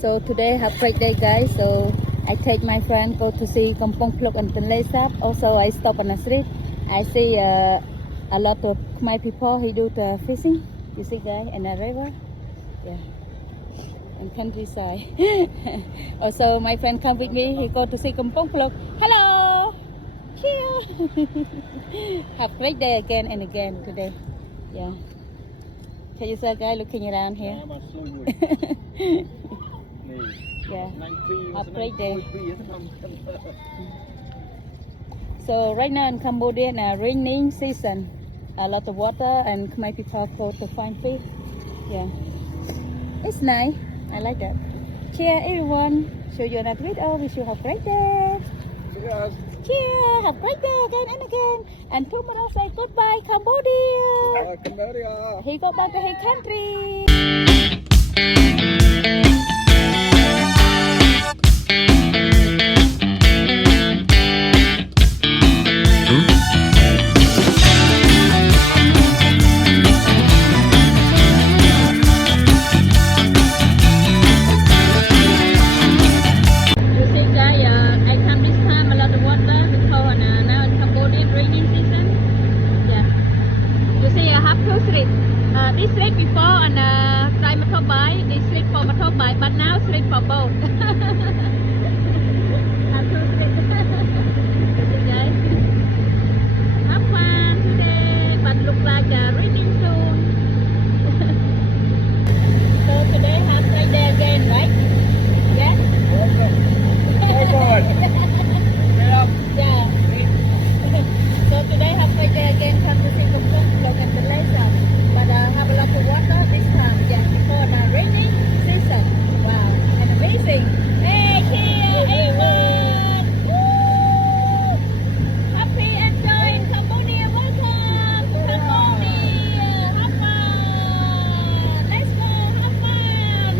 So today have great day, guys. So I take my friend go to see Kampong Pluk and Tonle Sap. Also I stop on the street. I see a lot of my people. He do the fishing. You see, guys, in the river. Yeah. And countryside. Also my friend come with me. He go to see Kampong Pluk. Hello. Cheers. Have great day again and again today. Yeah. Can you see, guys, looking around here? Yeah, have great day. So right now in Cambodia, raining season, a lot of water, and Khmer people go to find fish. Yeah, it's nice. I like that. Cheers, everyone. Show you another video. Wish you have a great day. Cheers. Cheers. Have a great day again and again. And tomorrow say goodbye, Cambodia. Cambodia. He go back to his country. This street before on Dry Motorbike, this street for motorbike, but now street for boat. Guys, have fun today, but look like raining soon. So today have great day again, right? Yes? Yeah. So today have great day again, come to see Kampong Pluk and Tonle Sap. But have a lot of water this time, yeah, before the rainy season. Wow, and amazing. Hey, here, everyone! Woo! Happy enjoying Cambodia. Welcome to Cambodia. Have fun. Let's go, have fun.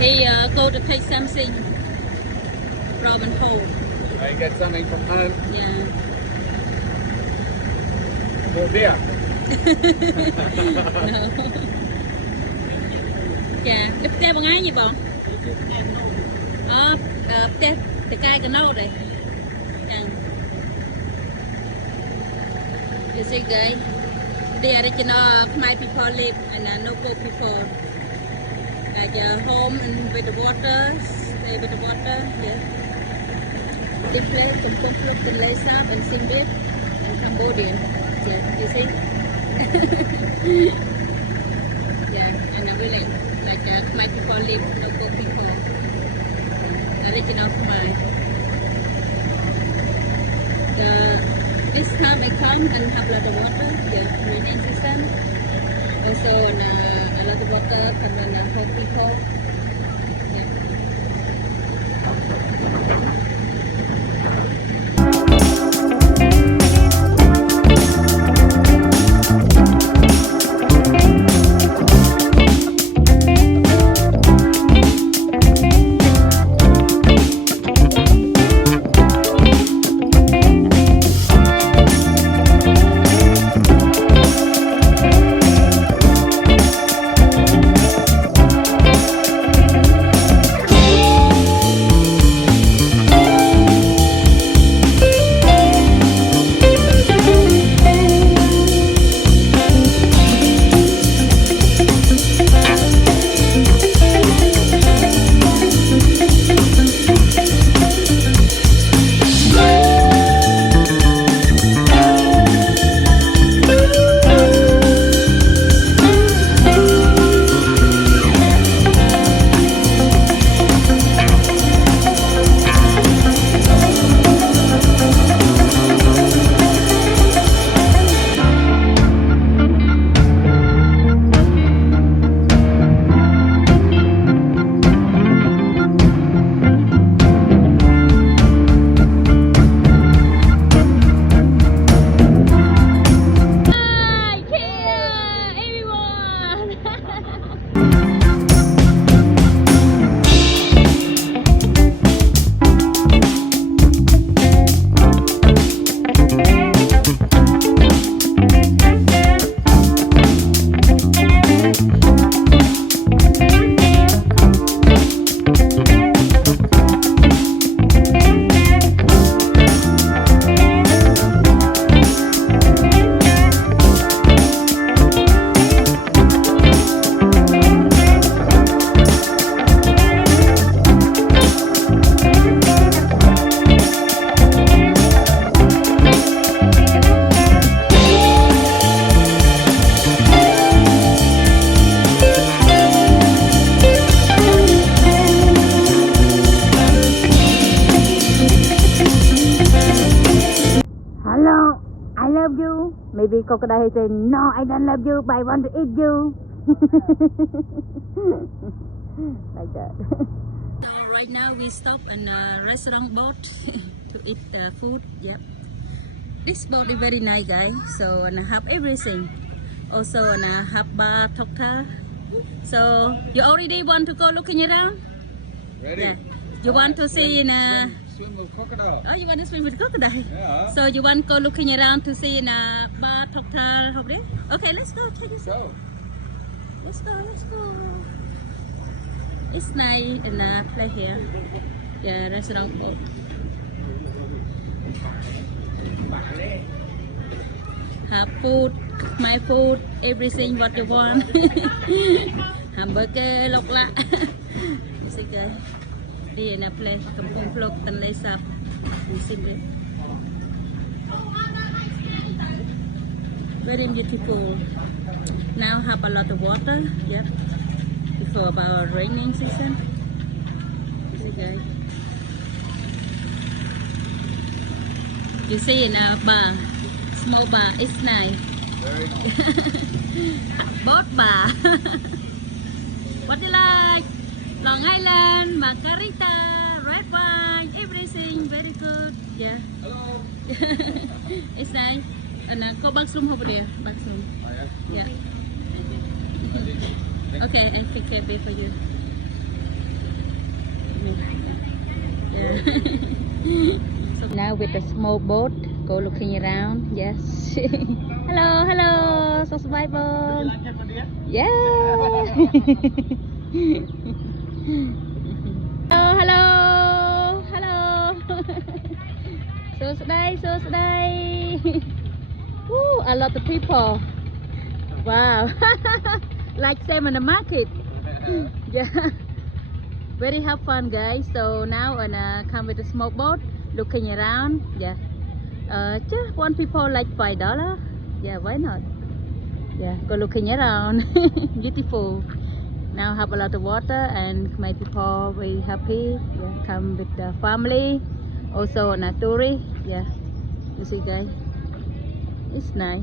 He go to take something from home. I get something from home. Yeah. More beer. No. Dạ, cái te bằng ai nhỉ bọn? Te cay cái nâu đây. You see, guys, the original Khmer people live and local people, like home and with the water, stay with the water. Yeah. This place, Kampong Pluk, Tonle Sap, and Siem Reap, and Cambodia. Yeah, you see? Yeah, and we like Khmer people live, local people, original Khmer. This time I come and have a lot of water, yeah, rainy season. Also, a lot of water from the poor people. Maybe crocodile say, no, I don't love you, but I want to eat you. Like that. So right now we stop in a restaurant boat to eat food. Yep. This boat is very nice, guys. So and have everything. Also and have bar, cocktail. So you already want to go looking around? Ready? Yeah. You want to see in a... Swim with crocodile. Oh, you want to swim with crocodile? Yeah. So you want to go looking around to see in a bar, cocktail, over there? Okay, let's go. Take us. Go. Let's go. Let's go. It's nice in a play here. Yeah, restaurant boat. Have food, my food, everything what you want. Hamburger, lọc lạ. You see guys. Đi in a play. Kampung Phulok, Tanlay Sap. You see it. Very beautiful. Now have a lot of water. Yep. Before about raining season. You see guys. You see in a bar, small bar, it's nice. Very nice. Boat bar. What do you like? Long Island, margarita, red wine, everything very good. Yeah. Hello. It's nice. And go bathroom over there. Bathroom. Oh, Yeah. yeah. Okay, I take care for you. Yeah. Now with a small boat, go looking around. Yes. Hello, hello, subscriber. Yeah. Hello, hello. So today, so today. Woo, a lot of people. Wow. Like same in the market. Yeah. Very have fun, guys. So now and come with a small boat, looking around. Yeah. Just one people like $5. Yeah, why not? Yeah, go looking around. Beautiful. Now have a lot of water and my people very happy. Yeah, come with the family. Also on a tourist. Yeah. You see, guys. It's nice.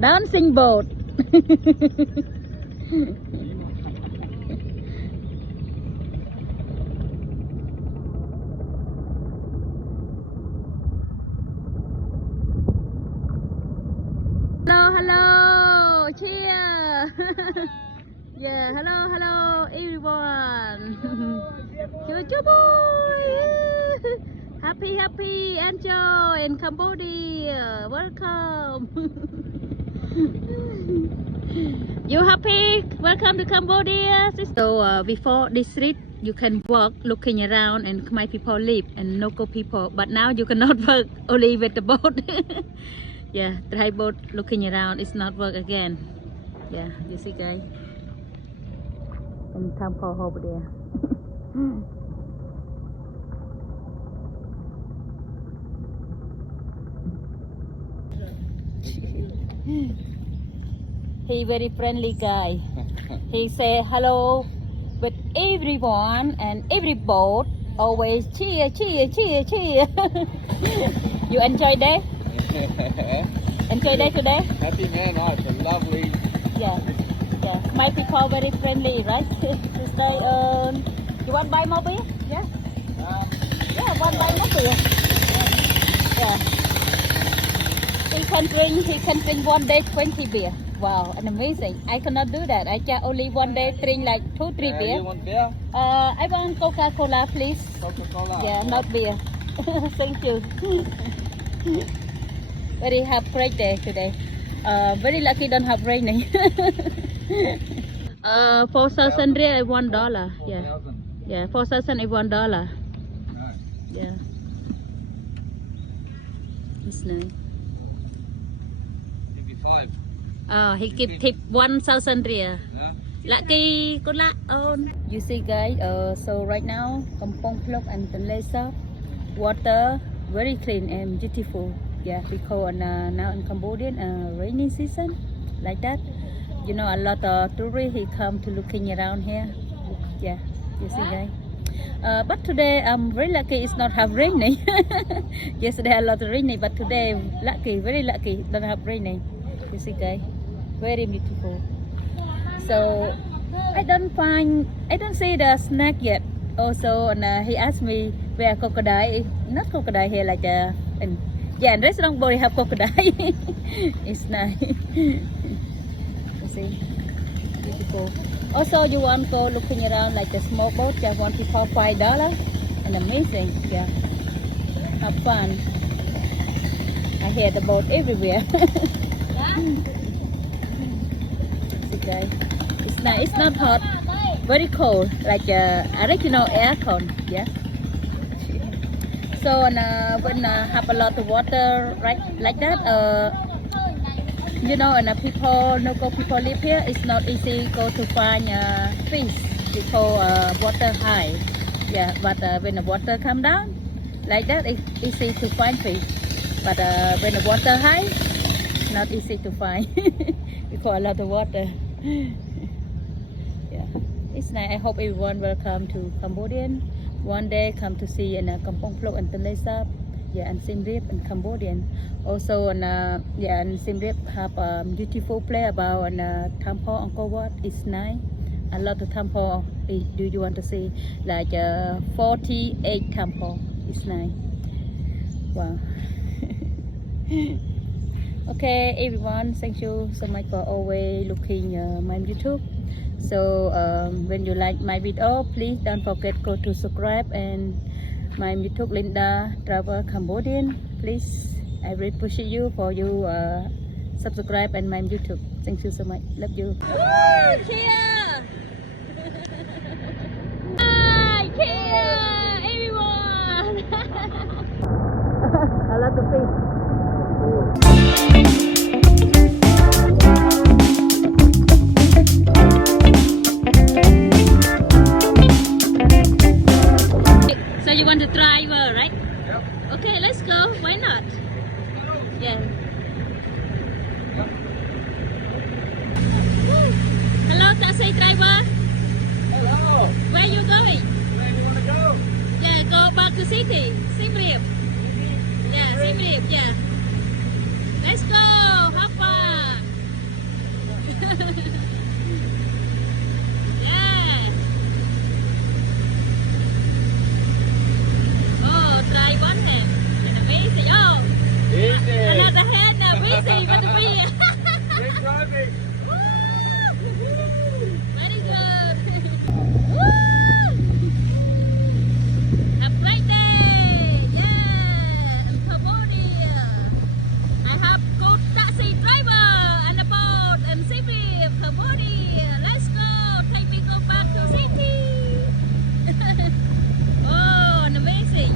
Dancing boat. Hello, hello, cheer. Yeah, hello, hello, everyone. Choo boy. Happy, happy, enjoy in Cambodia. Welcome. You happy? Welcome to Cambodia. So before this street, you can walk looking around and Khmer people live and local people. But now you cannot walk only with the boat. Yeah, try boat looking around. It's not work again. Yeah, you see, guys. And temple over there. He very friendly guy. He say hello with everyone and every boat. Always cheer, cheer, cheer, cheer. You enjoy day? Enjoy day today? Happy man, oh, it's a lovely. Yeah, yeah. My people very friendly, right? Sister, you want buy more beer? Yeah. Yeah, want buy more beer? Yeah. He can drink one day 20 beer. Wow, and amazing. I cannot do that. I can only one day drink like 2-3 beer. You want beer? I want Coca-Cola, please. Coca-Cola. Yeah, not beer. Thank you. Very have great day today. Very lucky don't have raining. 4,000 real $1. Yeah. 1,000. Yeah, 4,000 is $1. No. Yeah. It's nice. Maybe 5. Oh, he give tip 1,000 real. No? Lucky, good luck on. You see, guys. So right now, Kampong Phulok and Tanlay Sap, water very clean and beautiful. Yeah, because now in Cambodia, rainy season, like that. you know, a lot of tourists he come to looking around here. Yeah, you see guys. But today I'm very lucky it's not have raining. Yesterday a lot of raining, but today lucky, very lucky, don't have raining. You see guys, very beautiful. So I don't see the snake yet. Also, and he asked me where crocodile. Not crocodile here, like and yeah, and restaurant boy have crocodile. It's nice. You see, beautiful. Also, you want go looking around like the small boat, just want to pay $5 and amazing. Yeah, have fun. I hear the boat everywhere. See guys, it's nice. It's not hot, very cold, like a original aircon. Yeah. So when have a lot of water, right, like that, you know, and local people live here. It's not easy go to find fish because water high. Yeah, but when the water come down, like that, it's easy to find fish. But when the water high, it's not easy to find because a lot of water. Yeah, it's nice. I hope everyone will come to Cambodian one day. Come to see in Kampong Phlo and Tonle Sap. Yeah, and Siem Reap and Cambodian. Also, yeah, and Siem Reap have a beautiful place about temple Angkor Wat. It's nice. A lot of temple. Do you want to see like 48 temple? It's nice. Wow. Okay, everyone. Thank you so much for always looking my YouTube. So when you like my video, please don't forget go to subscribe and my YouTube Linda Travel Cambodian. Please, I really appreciate you for you subscribe and my YouTube. Thank you so much. Love you. Cheers! Hi, cheers, everyone! A lot of fish. So you want to try, right? Yep. Okay, let's go. Why not? Yeah. Hello, taxi driver. Hello. Where you going? Where do you want to go? Yeah, go back to city. Siem Reap. Yeah, Siem Reap. Yeah. Let's go. Have fun. Yeah. Oh, try one hand. And amazing. Oh, Easy. another hand. Amazing. What a be. Keep driving. Very good. Woo! A great day. Yeah. In Cambodia. I have good taxi driver and a boat and Siem Reap, Cambodia. Let's go. Take me go back to city. Oh, and amazing.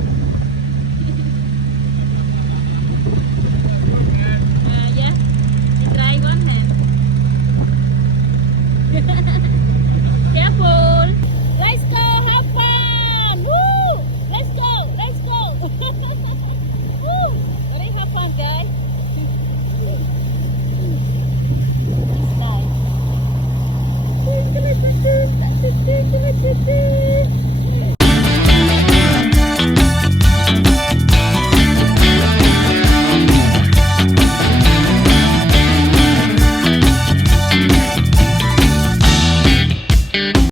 Yeah. You try one hand. Careful. Let's go. Have fun. Woo! Let's go. Let's go. Woo! Really have fun, guys. It's nice.